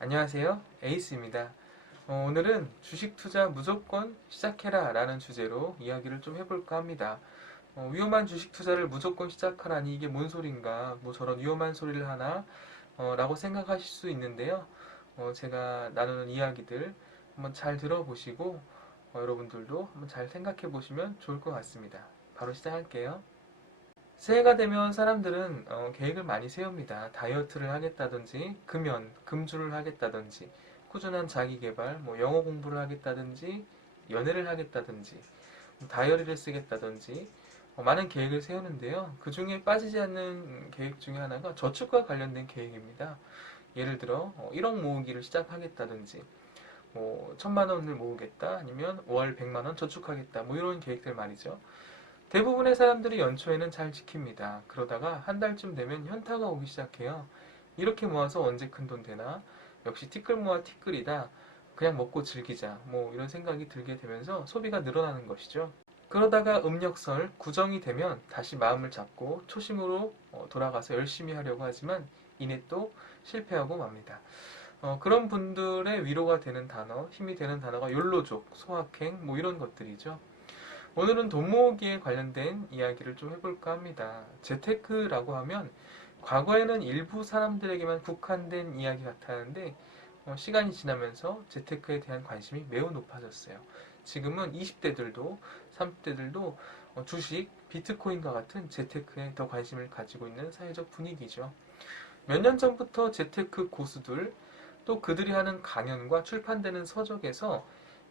안녕하세요. 에이스입니다. 오늘은 주식 투자 무조건 시작해라 라는 주제로 이야기를 좀 해볼까 합니다. 위험한 주식 투자를 무조건 시작하라니 이게 뭔 소린가, 뭐 저런 위험한 소리를 하나 라고 생각하실 수 있는데요. 제가 나누는 이야기들 한번 잘 들어보시고 여러분들도 한번 잘 생각해 보시면 좋을 것 같습니다. 바로 시작할게요. 새해가 되면 사람들은 계획을 많이 세웁니다. 다이어트를 하겠다든지, 금주를 하겠다든지, 꾸준한 자기계발, 뭐 영어 공부를 하겠다든지, 연애를 하겠다든지, 다이어리를 쓰겠다든지, 많은 계획을 세우는데요. 그 중에 빠지지 않는 계획 중에 하나가 저축과 관련된 계획입니다. 예를 들어 1억 모으기를 시작하겠다든지, 뭐 1,000만 원을 모으겠다, 아니면 월 100만 원 저축하겠다, 뭐 이런 계획들 말이죠. 대부분의 사람들이 연초에는 잘 지킵니다. 그러다가 한 달쯤 되면 현타가 오기 시작해요. 이렇게 모아서 언제 큰돈 되나? 역시 티끌 모아 티끌이다. 그냥 먹고 즐기자. 뭐 이런 생각이 들게 되면서 소비가 늘어나는 것이죠. 그러다가 음력설 구정이 되면 다시 마음을 잡고 초심으로 돌아가서 열심히 하려고 하지만 이내 또 실패하고 맙니다. 그런 분들의 위로가 되는 단어, 힘이 되는 단어가 욜로족, 소확행, 뭐 이런 것들이죠. 오늘은 돈 모으기에 관련된 이야기를 좀 해볼까 합니다. 재테크라고 하면 과거에는 일부 사람들에게만 국한된 이야기 같았는데 시간이 지나면서 재테크에 대한 관심이 매우 높아졌어요. 지금은 20대들도 30대들도 주식, 비트코인과 같은 재테크에 더 관심을 가지고 있는 사회적 분위기죠. 몇 년 전부터 재테크 고수들 또 그들이 하는 강연과 출판되는 서적에서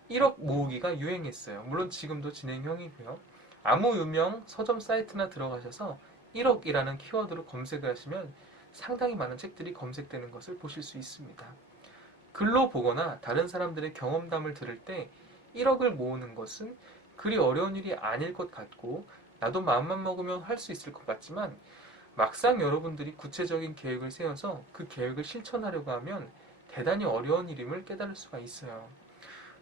1억 모으기가 유행했어요. 물론 지금도 진행형이고요. 아무 유명 서점 사이트나 들어가셔서 1억이라는 키워드로 검색을 하시면 상당히 많은 책들이 검색되는 것을 보실 수 있습니다. 글로 보거나 다른 사람들의 경험담을 들을 때 1억을 모으는 것은 그리 어려운 일이 아닐 것 같고 나도 마음만 먹으면 할 수 있을 것 같지만 막상 여러분들이 구체적인 계획을 세워서 그 계획을 실천하려고 하면 대단히 어려운 일임을 깨달을 수가 있어요.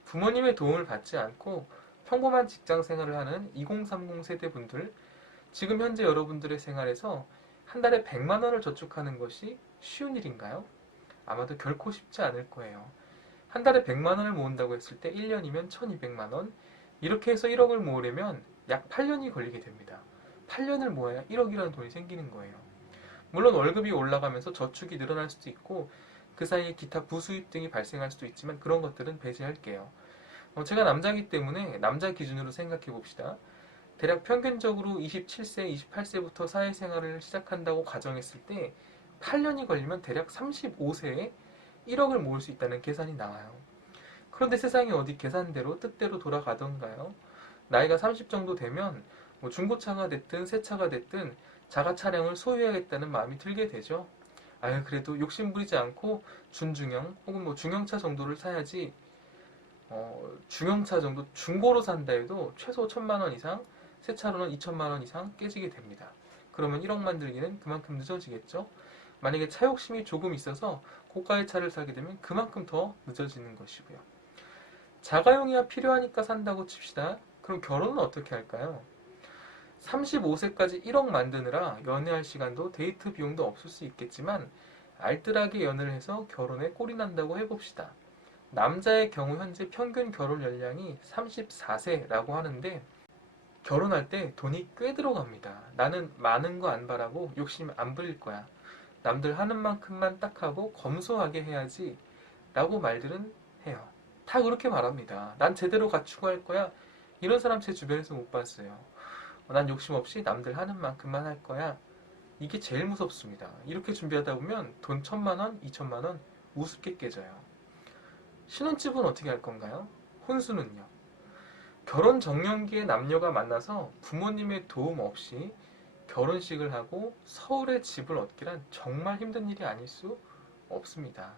부모님의 도움을 받지 않고 평범한 직장 생활을 하는 2030 세대분들, 지금 현재 여러분들의 생활에서 한 달에 100만 원을 저축하는 것이 쉬운 일인가요? 아마도 결코 쉽지 않을 거예요. 한 달에 100만 원을 모은다고 했을 때 1년이면 1200만 원, 이렇게 해서 1억을 모으려면 약 8년이 걸리게 됩니다. 8년을 모아야 1억이라는 돈이 생기는 거예요. 물론 월급이 올라가면서 저축이 늘어날 수도 있고 그 사이에 기타 부수입 등이 발생할 수도 있지만 그런 것들은 배제할게요. 제가 남자이기 때문에 남자 기준으로 생각해 봅시다. 대략 평균적으로 27세, 28세부터 사회생활을 시작한다고 가정했을 때 8년이 걸리면 대략 35세에 1억을 모을 수 있다는 계산이 나와요. 그런데 세상이 어디 계산대로 뜻대로 돌아가던가요? 나이가 30 정도 되면 뭐 중고차가 됐든 새 차가 됐든 자가 차량을 소유해야겠다는 마음이 들게 되죠. 아유, 그래도 욕심 부리지 않고 준중형 혹은 뭐 중형차 정도를 사야지, 중형차 정도 중고로 산다 해도 최소 1,000만 원 이상, 새 차로는 2천만 원 이상 깨지게 됩니다. 그러면 1억 만들기는 그만큼 늦어지겠죠. 만약에 차 욕심이 조금 있어서 고가의 차를 사게 되면 그만큼 더 늦어지는 것이고요. 자가용이야 필요하니까 산다고 칩시다. 그럼 결혼은 어떻게 할까요? 35세까지 1억 만드느라 연애할 시간도 데이트 비용도 없을 수 있겠지만 알뜰하게 연애를 해서 결혼에 꼴이 난다고 해봅시다. 남자의 경우 현재 평균 결혼 연령이 34세라고 하는데 결혼할 때 돈이 꽤 들어갑니다. 나는 많은 거 안 바라고 욕심 안 부릴 거야. 남들 하는 만큼만 딱 하고 검소하게 해야지 라고 말들은 해요. 다 그렇게 말합니다. 난 제대로 갖추고 할 거야. 이런 사람 제 주변에서 못 봤어요. 난 욕심 없이 남들 하는 만큼만 할 거야. 이게 제일 무섭습니다. 이렇게 준비하다 보면 돈 1,000만 원, 2천만 원 우습게 깨져요. 신혼집은 어떻게 할 건가요? 혼수는요? 결혼 정년기에 남녀가 만나서 부모님의 도움 없이 결혼식을 하고 서울에 집을 얻기란 정말 힘든 일이 아닐 수 없습니다.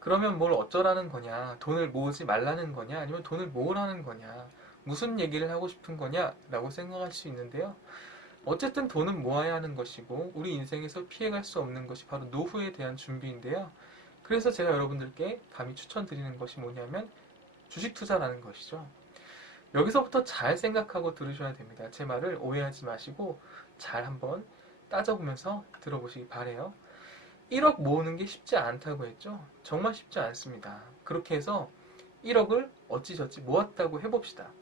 그러면 뭘 어쩌라는 거냐? 돈을 모으지 말라는 거냐? 아니면 돈을 모으라는 거냐? 무슨 얘기를 하고 싶은 거냐? 라고 생각할 수 있는데요. 어쨌든 돈은 모아야 하는 것이고 우리 인생에서 피해갈 수 없는 것이 바로 노후에 대한 준비인데요. 그래서 제가 여러분들께 감히 추천드리는 것이 뭐냐면 주식 투자라는 것이죠. 여기서부터 잘 생각하고 들으셔야 됩니다. 제 말을 오해하지 마시고 잘 한번 따져보면서 들어보시기 바래요. 1억 모으는 게 쉽지 않다고 했죠? 정말 쉽지 않습니다. 그렇게 해서 1억을 어찌저찌 모았다고 해봅시다.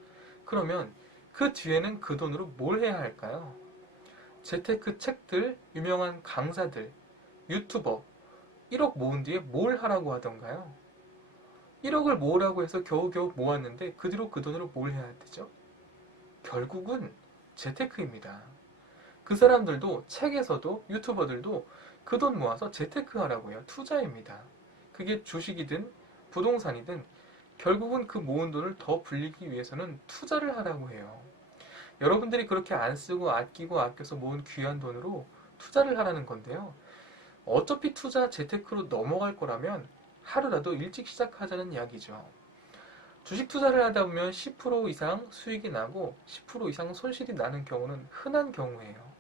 그러면 그 뒤에는 그 돈으로 뭘 해야 할까요? 재테크 책들, 유명한 강사들, 유튜버 1억 모은 뒤에 뭘 하라고 하던가요? 1억을 모으라고 해서 겨우겨우 모았는데 그 뒤로 그 돈으로 뭘 해야 되죠? 결국은 재테크입니다. 그 사람들도 책에서도 유튜버들도 그 돈 모아서 재테크 하라고 해요. 투자입니다. 그게 주식이든 부동산이든 결국은 그 모은 돈을 더 불리기 위해서는 투자를 하라고 해요. 여러분들이 그렇게 안 쓰고 아끼고 아껴서 모은 귀한 돈으로 투자를 하라는 건데요. 어차피 투자 재테크로 넘어갈 거라면 하루라도 일찍 시작하자는 이야기죠. 주식 투자를 하다 보면 10% 이상 수익이 나고 10% 이상 손실이 나는 경우는 흔한 경우예요.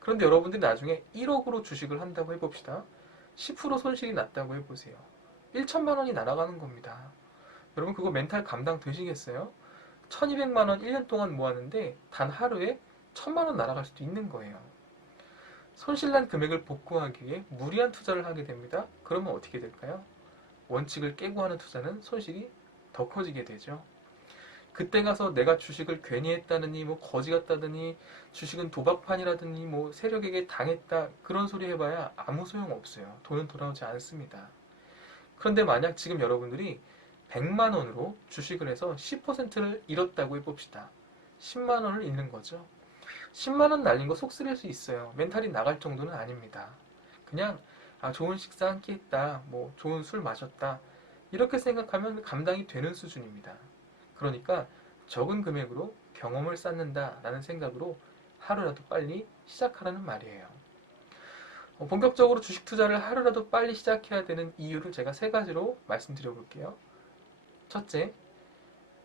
그런데 여러분들이 나중에 1억으로 주식을 한다고 해봅시다. 10% 손실이 났다고 해보세요. 1천만 원이 날아가는 겁니다. 여러분 그거 멘탈 감당 되시겠어요? 1200만 원 1년 동안 모았는데 단 하루에 1000만 원 날아갈 수도 있는 거예요. 손실난 금액을 복구하기 위해 무리한 투자를 하게 됩니다. 그러면 어떻게 될까요? 원칙을 깨고 하는 투자는 손실이 더 커지게 되죠. 그때 가서 내가 주식을 괜히 했다느니 뭐 거지 같다더니 주식은 도박판이라더니 뭐 세력에게 당했다 그런 소리 해봐야 아무 소용 없어요. 돈은 돌아오지 않습니다. 그런데 만약 지금 여러분들이 100만 원으로 주식을 해서 10%를 잃었다고 해봅시다. 10만 원을 잃는 거죠. 10만 원 날린 거 속 쓰릴 수 있어요. 멘탈이 나갈 정도는 아닙니다. 그냥 좋은 식사 한 끼 했다, 뭐 좋은 술 마셨다 이렇게 생각하면 감당이 되는 수준입니다. 그러니까 적은 금액으로 경험을 쌓는다라는 생각으로 하루라도 빨리 시작하라는 말이에요. 본격적으로 주식 투자를 하루라도 빨리 시작해야 되는 이유를 제가 세 가지로 말씀드려 볼게요. 첫째,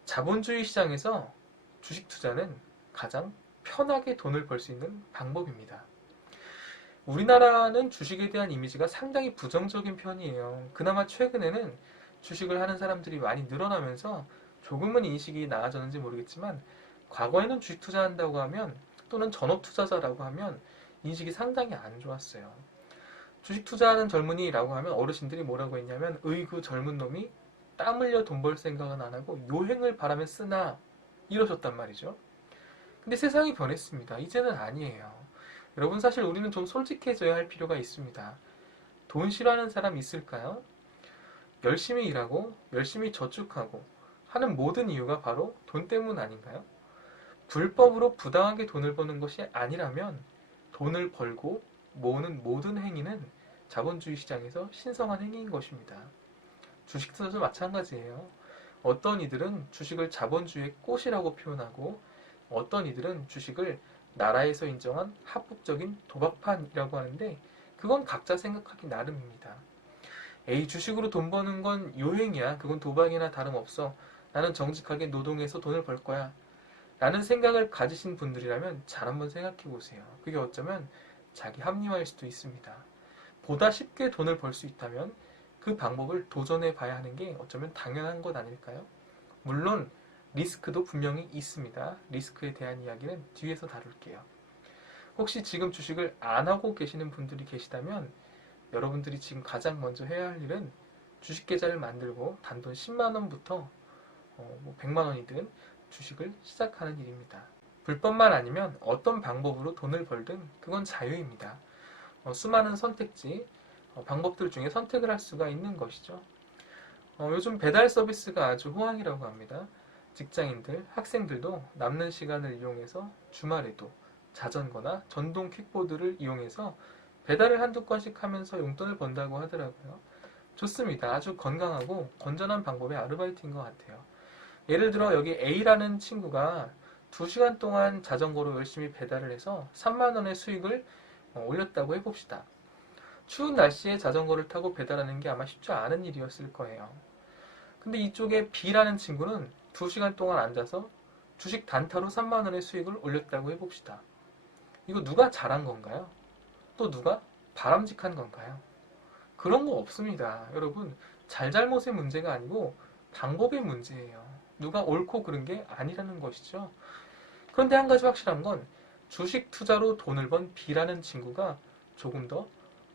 자본주의 시장에서 주식 투자는 가장 편하게 돈을 벌 수 있는 방법입니다. 우리나라는 주식에 대한 이미지가 상당히 부정적인 편이에요. 그나마 최근에는 주식을 하는 사람들이 많이 늘어나면서 조금은 인식이 나아졌는지 모르겠지만 과거에는 주식 투자한다고 하면 또는 전업 투자자라고 하면 인식이 상당히 안 좋았어요. 주식 투자하는 젊은이라고 하면 어르신들이 뭐라고 했냐면 으이구 젊은 놈이 땀 흘려 돈 벌 생각은 안 하고 요행을 바라며 쓰나 이러셨단 말이죠. 근데 세상이 변했습니다. 이제는 아니에요. 여러분 사실 우리는 좀 솔직해져야 할 필요가 있습니다. 돈 싫어하는 사람 있을까요? 열심히 일하고 열심히 저축하고 하는 모든 이유가 바로 돈 때문 아닌가요? 불법으로 부당하게 돈을 버는 것이 아니라면 돈을 벌고 모으는 모든 행위는 자본주의 시장에서 신성한 행위인 것입니다. 주식 투자도 마찬가지예요. 어떤 이들은 주식을 자본주의의 꽃이라고 표현하고 어떤 이들은 주식을 나라에서 인정한 합법적인 도박판이라고 하는데 그건 각자 생각하기 나름입니다. 에이 주식으로 돈 버는 건 요행이야. 그건 도박이나 다름없어. 나는 정직하게 노동해서 돈을 벌 거야. 라는 생각을 가지신 분들이라면 잘 한번 생각해 보세요. 그게 어쩌면 자기 합리화일 수도 있습니다. 보다 쉽게 돈을 벌 수 있다면 그 방법을 도전해 봐야 하는 게 어쩌면 당연한 것 아닐까요? 물론 리스크도 분명히 있습니다. 리스크에 대한 이야기는 뒤에서 다룰게요. 혹시 지금 주식을 안 하고 계시는 분들이 계시다면 여러분들이 지금 가장 먼저 해야 할 일은 주식 계좌를 만들고 단돈 10만원부터 100만원이든 주식을 시작하는 일입니다. 불법만 아니면 어떤 방법으로 돈을 벌든 그건 자유입니다. 수많은 선택지, 방법들 중에 선택을 할 수가 있는 것이죠. 요즘 배달 서비스가 아주 호황이라고 합니다. 직장인들, 학생들도 남는 시간을 이용해서 주말에도 자전거나 전동 킥보드를 이용해서 배달을 한두 건씩 하면서 용돈을 번다고 하더라고요. 좋습니다. 아주 건강하고 건전한 방법의 아르바이트인 것 같아요. 예를 들어 여기 A라는 친구가 2시간 동안 자전거로 열심히 배달을 해서 3만원의 수익을 올렸다고 해봅시다. 추운 날씨에 자전거를 타고 배달하는 게 아마 쉽지 않은 일이었을 거예요. 근데 이쪽에 B라는 친구는 2시간 동안 앉아서 주식 단타로 3만원의 수익을 올렸다고 해봅시다. 이거 누가 잘한 건가요? 또 누가 바람직한 건가요? 그런 거 없습니다. 여러분, 잘잘못의 문제가 아니고 방법의 문제예요. 누가 옳고 그른 게 아니라는 것이죠. 그런데 한 가지 확실한 건 주식 투자로 돈을 번 B라는 친구가 조금 더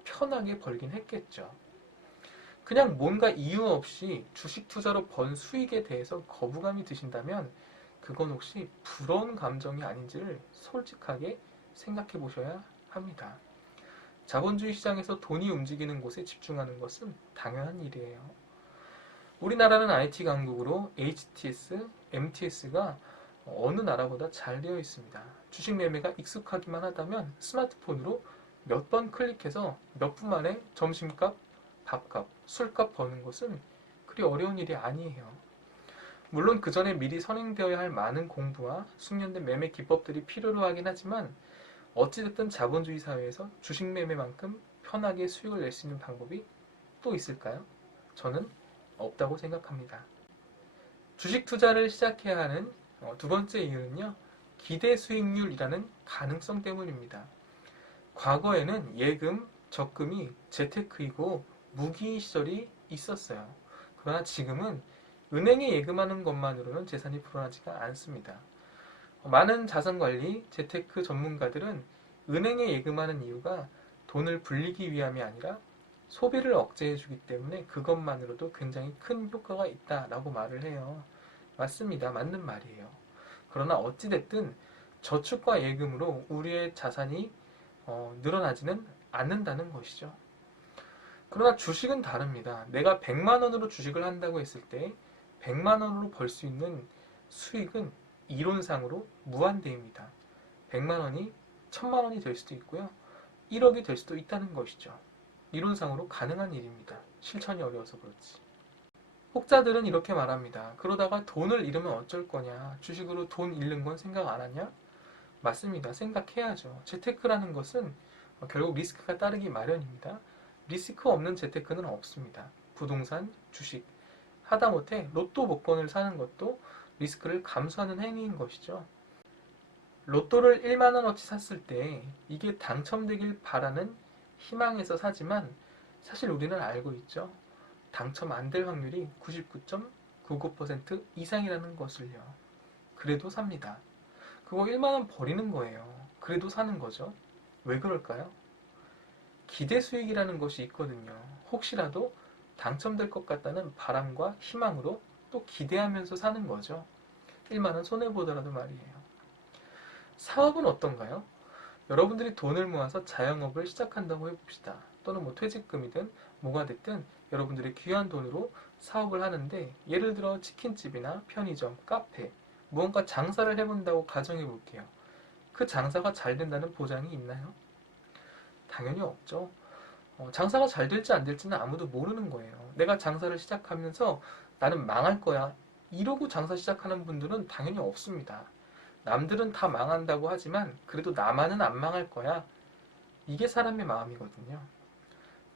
편하게 벌긴 했겠죠. 그냥 뭔가 이유 없이 주식 투자로 번 수익에 대해서 거부감이 드신다면 그건 혹시 부러운 감정이 아닌지를 솔직하게 생각해 보셔야 합니다. 자본주의 시장에서 돈이 움직이는 곳에 집중하는 것은 당연한 일이에요. 우리나라는 IT 강국으로 HTS, MTS가 어느 나라보다 잘 되어 있습니다. 주식 매매가 익숙하기만 하다면 스마트폰으로 몇 번 클릭해서 몇 분 만에 점심값, 밥값, 술값 버는 것은 그리 어려운 일이 아니에요. 물론 그 전에 미리 선행되어야 할 많은 공부와 숙련된 매매 기법들이 필요로 하긴 하지만 어찌됐든 자본주의 사회에서 주식 매매만큼 편하게 수익을 낼 수 있는 방법이 또 있을까요? 저는 없다고 생각합니다. 주식 투자를 시작해야 하는 두 번째 이유는요, 기대 수익률이라는 가능성 때문입니다. 과거에는 예금, 적금이 재테크이고 무기 시절이 있었어요. 그러나 지금은 은행에 예금하는 것만으로는 재산이 불어나지가 않습니다. 많은 자산관리, 재테크 전문가들은 은행에 예금하는 이유가 돈을 불리기 위함이 아니라 소비를 억제해주기 때문에 그것만으로도 굉장히 큰 효과가 있다라고 말을 해요. 맞습니다. 맞는 말이에요. 그러나 어찌됐든 저축과 예금으로 우리의 자산이 늘어나지는 않는다는 것이죠. 그러나 주식은 다릅니다. 내가 100만 원으로 주식을 한다고 했을 때 100만 원으로 벌 수 있는 수익은 이론상으로 무한대입니다. 100만 원이 1000만 원이 될 수도 있고요. 1억이 될 수도 있다는 것이죠. 이론상으로 가능한 일입니다. 실천이 어려워서 그렇지. 혹자들은 이렇게 말합니다. 그러다가 돈을 잃으면 어쩔 거냐? 주식으로 돈 잃는 건 생각 안 하냐? 맞습니다. 생각해야죠. 재테크라는 것은 결국 리스크가 따르기 마련입니다. 리스크 없는 재테크는 없습니다. 부동산, 주식, 하다못해 로또 복권을 사는 것도 리스크를 감수하는 행위인 것이죠. 로또를 1만 원어치 샀을 때 이게 당첨되길 바라는 희망에서 사지만 사실 우리는 알고 있죠. 당첨 안 될 확률이 99.99% 이상이라는 것을요. 그래도 삽니다. 그거 1만 원 버리는 거예요. 그래도 사는 거죠. 왜 그럴까요? 기대 수익이라는 것이 있거든요. 혹시라도 당첨될 것 같다는 바람과 희망으로 또 기대하면서 사는 거죠. 1만 원 손해보더라도 말이에요. 사업은 어떤가요? 여러분들이 돈을 모아서 자영업을 시작한다고 해봅시다. 또는 뭐 퇴직금이든 뭐가 됐든 여러분들이 귀한 돈으로 사업을 하는데 예를 들어 치킨집이나 편의점, 카페, 무언가 장사를 해본다고 가정해 볼게요. 그 장사가 잘 된다는 보장이 있나요? 당연히 없죠. 장사가 잘 될지 안 될지는 아무도 모르는 거예요. 내가 장사를 시작하면서 나는 망할 거야. 이러고 장사 시작하는 분들은 당연히 없습니다. 남들은 다 망한다고 하지만 그래도 나만은 안 망할 거야. 이게 사람의 마음이거든요.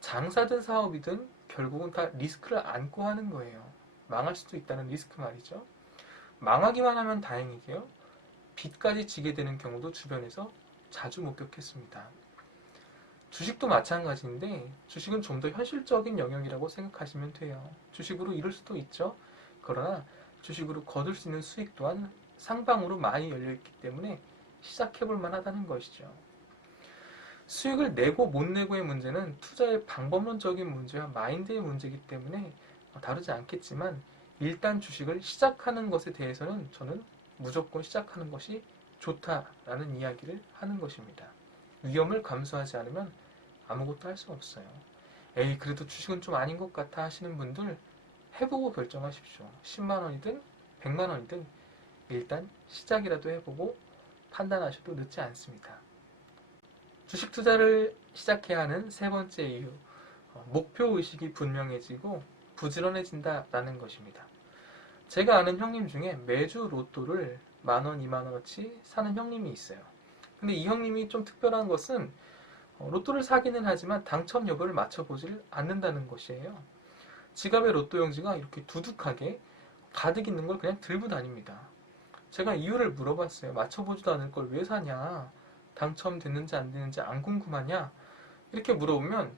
장사든 사업이든 결국은 다 리스크를 안고 하는 거예요. 망할 수도 있다는 리스크 말이죠. 망하기만 하면 다행이게요. 빚까지 지게 되는 경우도 주변에서 자주 목격했습니다. 주식도 마찬가지인데 주식은 좀 더 현실적인 영역이라고 생각하시면 돼요. 주식으로 이룰 수도 있죠. 그러나 주식으로 거둘 수 있는 수익 또한 상방으로 많이 열려있기 때문에 시작해볼 만하다는 것이죠. 수익을 내고 못 내고의 문제는 투자의 방법론적인 문제와 마인드의 문제이기 때문에 다르지 않겠지만 일단 주식을 시작하는 것에 대해서는 저는 무조건 시작하는 것이 좋다라는 이야기를 하는 것입니다. 위험을 감수하지 않으면 아무것도 할 수 없어요. 에이, 그래도 주식은 좀 아닌 것 같아 하시는 분들 해보고 결정하십시오. 10만 원이든 100만 원이든 일단 시작이라도 해보고 판단하셔도 늦지 않습니다. 주식 투자를 시작해야 하는 세 번째 이유, 목표 의식이 분명해지고 부지런해진다라는 것입니다. 제가 아는 형님 중에 매주 로또를 10,000원, 20,000원어치 사는 형님이 있어요. 근데 이 형님이 좀 특별한 것은 로또를 사기는 하지만 당첨 여부를 맞춰보질 않는다는 것이에요. 지갑에 로또 용지가 이렇게 두둑하게 가득 있는 걸 그냥 들고 다닙니다. 제가 이유를 물어봤어요. 맞춰보지도 않을 걸 왜 사냐? 당첨됐는지 안 됐는지 안 궁금하냐? 이렇게 물어보면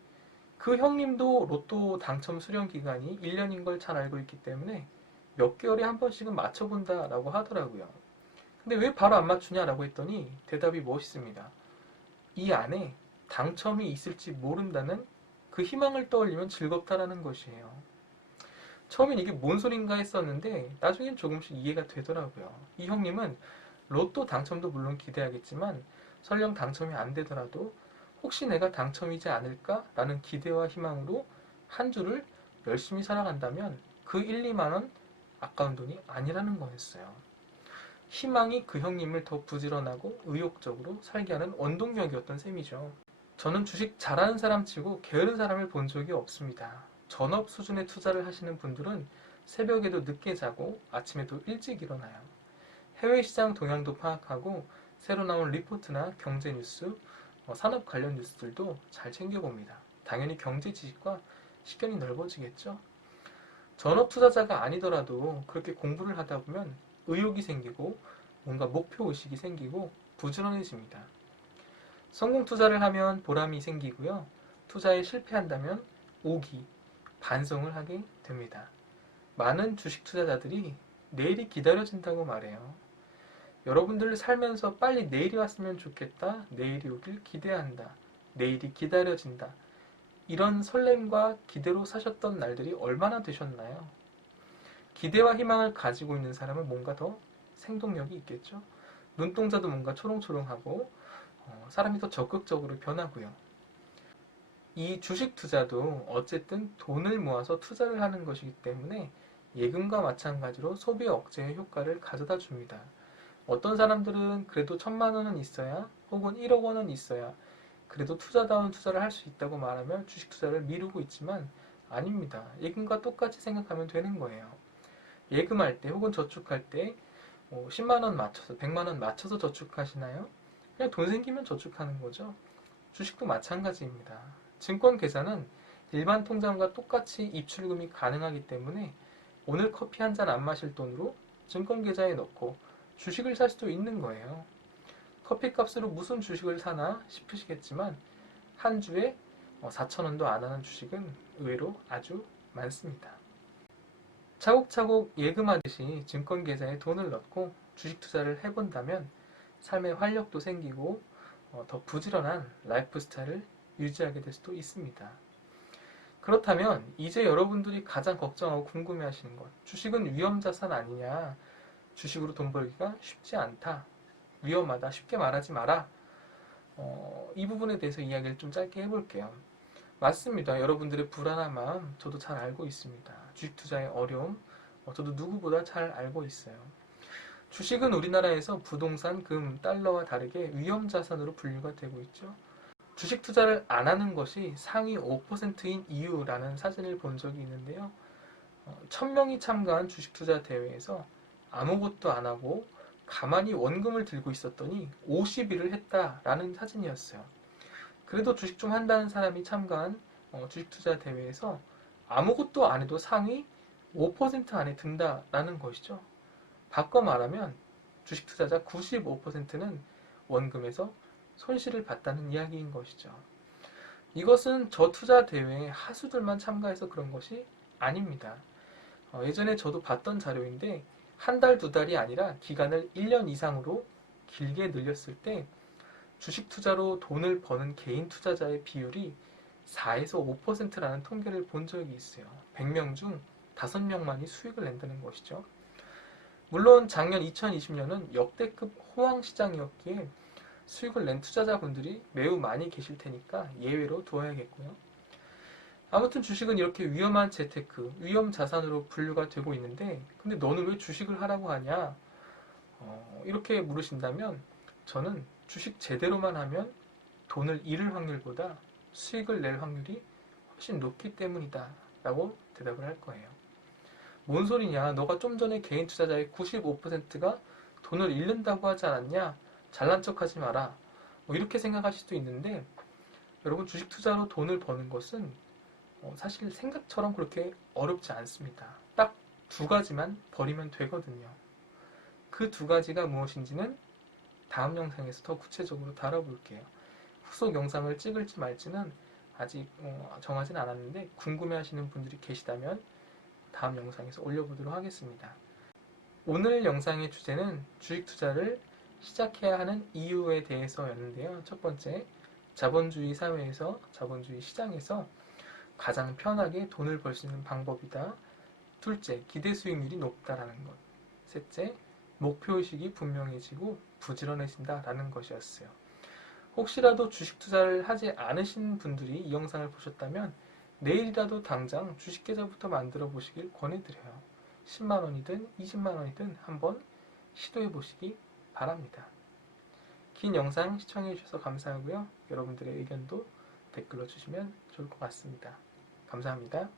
그 형님도 로또 당첨 수령 기간이 1년인 걸 잘 알고 있기 때문에 몇 개월에 한 번씩은 맞춰본다라고 하더라고요. 근데 왜 바로 안 맞추냐라고 했더니 대답이 멋있습니다. 이 안에 당첨이 있을지 모른다는 그 희망을 떠올리면 즐겁다라는 것이에요. 처음엔 이게 뭔 소린가 했었는데 나중엔 조금씩 이해가 되더라고요. 이 형님은 로또 당첨도 물론 기대하겠지만 설령 당첨이 안 되더라도 혹시 내가 당첨이지 않을까라는 기대와 희망으로 한 주를 열심히 살아간다면 그 1, 2만 원 아까운 돈이 아니라는 거였어요. 희망이 그 형님을 더 부지런하고 의욕적으로 살게 하는 원동력이었던 셈이죠. 저는 주식 잘하는 사람 치고 게으른 사람을 본 적이 없습니다. 전업 수준의 투자를 하시는 분들은 새벽에도 늦게 자고 아침에도 일찍 일어나요. 해외 시장 동향도 파악하고 새로 나온 리포트나 경제 뉴스, 산업 관련 뉴스들도 잘 챙겨봅니다. 당연히 경제 지식과 식견이 넓어지겠죠. 전업 투자자가 아니더라도 그렇게 공부를 하다 보면 의욕이 생기고 뭔가 목표 의식이 생기고 부지런해집니다. 성공 투자를 하면 보람이 생기고요. 투자에 실패한다면 오기, 반성을 하게 됩니다. 많은 주식 투자자들이 내일이 기다려진다고 말해요. 여러분들 살면서 빨리 내일이 왔으면 좋겠다. 내일이 오길 기대한다. 내일이 기다려진다. 이런 설렘과 기대로 사셨던 날들이 얼마나 되셨나요? 기대와 희망을 가지고 있는 사람은 뭔가 더 생동력이 있겠죠. 눈동자도 뭔가 초롱초롱하고 사람이 더 적극적으로 변하고요. 이 주식 투자도 어쨌든 돈을 모아서 투자를 하는 것이기 때문에 예금과 마찬가지로 소비 억제의 효과를 가져다 줍니다. 어떤 사람들은 그래도 1,000만 원은 있어야 혹은 1억 원은 있어야 그래도 투자다운 투자를 할 수 있다고 말하며 주식 투자를 미루고 있지만 아닙니다. 예금과 똑같이 생각하면 되는 거예요. 예금할 때 혹은 저축할 때 10만 원 맞춰서 100만 원 맞춰서 저축하시나요? 그냥 돈 생기면 저축하는 거죠. 주식도 마찬가지입니다. 증권 계좌는 일반 통장과 똑같이 입출금이 가능하기 때문에 오늘 커피 한 잔 안 마실 돈으로 증권 계좌에 넣고 주식을 살 수도 있는 거예요. 커피 값으로 무슨 주식을 사나 싶으시겠지만 한 주에 4,000원도 안 하는 주식은 의외로 아주 많습니다. 차곡차곡 예금하듯이 증권 계좌에 돈을 넣고 주식 투자를 해본다면 삶의 활력도 생기고 더 부지런한 라이프 스타일을 유지하게 될 수도 있습니다. 그렇다면 이제 여러분들이 가장 걱정하고 궁금해하시는 것, 주식은 위험자산 아니냐? 주식으로 돈 벌기가 쉽지 않다. 위험하다. 쉽게 말하지 마라. 이 부분에 대해서 이야기를 좀 짧게 해볼게요. 맞습니다. 여러분들의 불안한 마음 저도 잘 알고 있습니다. 주식 투자의 어려움 저도 누구보다 잘 알고 있어요. 주식은 우리나라에서 부동산, 금, 달러와 다르게 위험자산으로 분류가 되고 있죠. 주식 투자를 안 하는 것이 상위 5%인 이유라는 사진을 본 적이 있는데요. 1,000명이 참가한 주식 투자 대회에서 아무것도 안 하고 가만히 원금을 들고 있었더니 50일을 했다라는 사진이었어요. 그래도 주식 좀 한다는 사람이 참가한 주식 투자 대회에서 아무것도 안 해도 상위 5% 안에 든다라는 것이죠. 바꿔 말하면 주식 투자자 95%는 원금에서 손실을 봤다는 이야기인 것이죠. 이것은 저 투자 대회에 하수들만 참가해서 그런 것이 아닙니다. 예전에 저도 봤던 자료인데 한 달, 두 달이 아니라 기간을 1년 이상으로 길게 늘렸을 때 주식 투자로 돈을 버는 개인 투자자의 비율이 4에서 5%라는 통계를 본 적이 있어요. 100명 중 5명만이 수익을 낸다는 것이죠. 물론 작년 2020년은 역대급 호황 시장이었기에 수익을 낸 투자자분들이 매우 많이 계실 테니까 예외로 두어야겠고요. 아무튼 주식은 이렇게 위험한 재테크, 위험 자산으로 분류가 되고 있는데 근데 너는 왜 주식을 하라고 하냐? 이렇게 물으신다면 저는 주식 제대로만 하면 돈을 잃을 확률보다 수익을 낼 확률이 훨씬 높기 때문이다 라고 대답을 할 거예요. 뭔 소리냐? 너가 좀 전에 개인 투자자의 95%가 돈을 잃는다고 하지 않았냐? 잘난 척하지 마라. 이렇게 생각하실 수도 있는데 여러분 주식 투자로 돈을 버는 것은 사실 생각처럼 그렇게 어렵지 않습니다. 딱 두 가지만 버리면 되거든요. 그 두 가지가 무엇인지는 다음 영상에서 더 구체적으로 다뤄볼게요. 후속 영상을 찍을지 말지는 아직 정하진 않았는데 궁금해하시는 분들이 계시다면 다음 영상에서 올려보도록 하겠습니다. 오늘 영상의 주제는 주식 투자를 시작해야 하는 이유에 대해서였는데요. 첫 번째, 자본주의 사회에서, 자본주의 시장에서 가장 편하게 돈을 벌 수 있는 방법이다. 둘째, 기대 수익률이 높다라는 것. 셋째, 목표의식이 분명해지고 부지런해진다라는 것이었어요. 혹시라도 주식 투자를 하지 않으신 분들이 이 영상을 보셨다면 내일이라도 당장 주식 계좌부터 만들어 보시길 권해드려요. 10만원이든 20만원이든 한번 시도해 보시기 바랍니다. 긴 영상 시청해 주셔서 감사하고요. 여러분들의 의견도 댓글로 주시면 좋을 것 같습니다. 감사합니다.